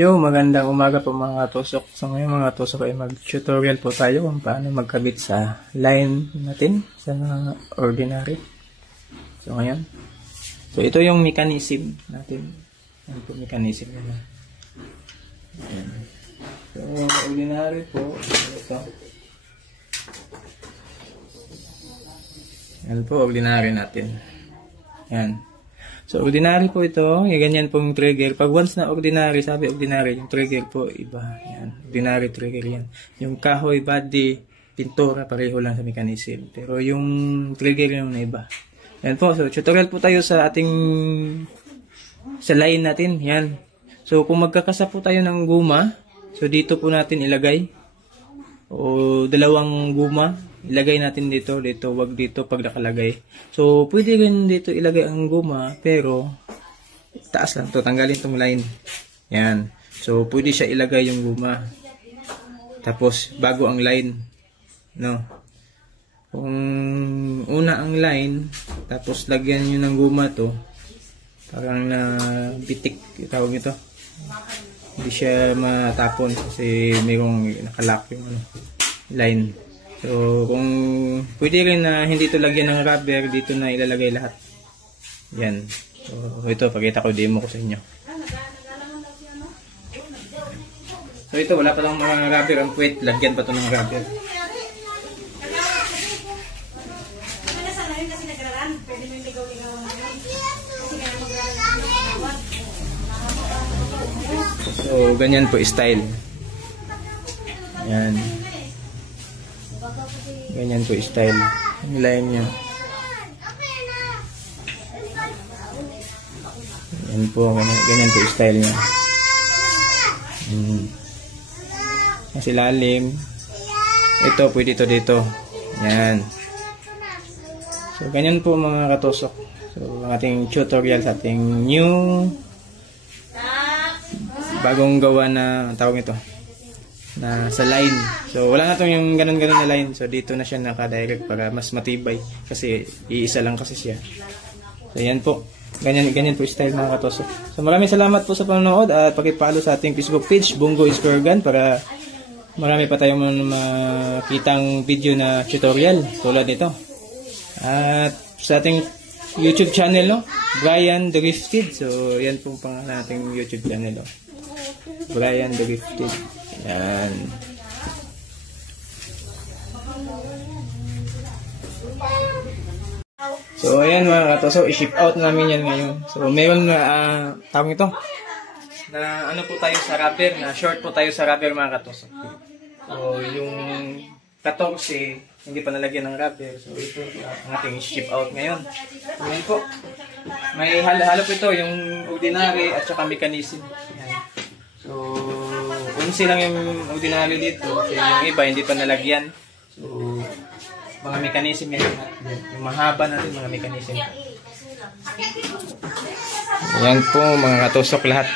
Yo, magandang umaga po mga katusok. So ngayon mga katusok ay mag-tutorial po tayo kung paano magkabit sa line natin sa ordinary. So ngayon. So ito yung mechanism natin. Ano po mechanism nila. Ayan. So ordinary po. Ito. Yan po ordinary natin. Yan. So, ordinary po ito. Ganyan pong trigger. Pag once na ordinary, sabi ordinary, yung trigger po iba. Yan. Ordinary trigger yan. Yung kahoy, body, pintura, pareho lang sa mechanism. Pero yung trigger yung na iba. Yan po. So, tutorial po tayo sa ating sa line natin. Yan. So, kung magkakasa po tayo ng guma, so dito po natin ilagay. O dalawang guma, ilagay natin dito, wag dito pag nakalagay. So, pwede rin dito ilagay ang guma, pero taas lang to, tanggalin tong line. Yan. So, pwede siya ilagay yung guma. Tapos, bago ang line. No. Kung una ang line, tapos lagyan nyo ng guma to, parang na bitik, tawag ito. Hindi siya matapon kasi mayroong nakalock yung line. So, kung pwede rin na hindi ito lagyan ng rubber, dito na ilalagay lahat. Yan. So, ito, pakita ko, demo ko sa inyo. So, ito, wala pa lang mga rubber. Ang puwet, lagyan pa ito ng rubber. So, ganyan po style. Yan. Ganyan po style. Ang line nyo. Yan po. Ganyan po style nyo. Mas ilalim. Ito, pwede ito dito. Yan. So, ganyan po mga katusok. So, ating tutorial sa ating new bagong gawa na tawag ito na sa line. So wala na tong yung ganun-ganun na line. So dito na siya naka-direct para mas matibay kasi iisa lang kasi siya. So yan po. Ganyan po style mga katusok. So maraming salamat po sa panonood at paki-follow sa ating Facebook page Bungo Iskorgan para marami pa tayong makitang video na tutorial tulad nito. At sa ating YouTube channel, no? Brian the Gifted. So yan po pangalan nating YouTube channel, no? Brian the Gifted. Yan. So ayan mga katusok, i-ship out namin yan ngayon. So meron na tawag ito na ano po tayo sa rubber, na short po tayo sa rubber mga katusok. So yung 14 hindi pa nalagyan ng rubber. So ito ang ating ship out ngayon. So yan po. May halo-halo po ito, yung ordinary at saka mechanism. Yan. So, unsi lang yung ordinary dito. So, yung iba hindi pa nalagyan. So, mga mechanism yan. Yung mahaba na rin mga mechanism. Yan po mga katusok lahat.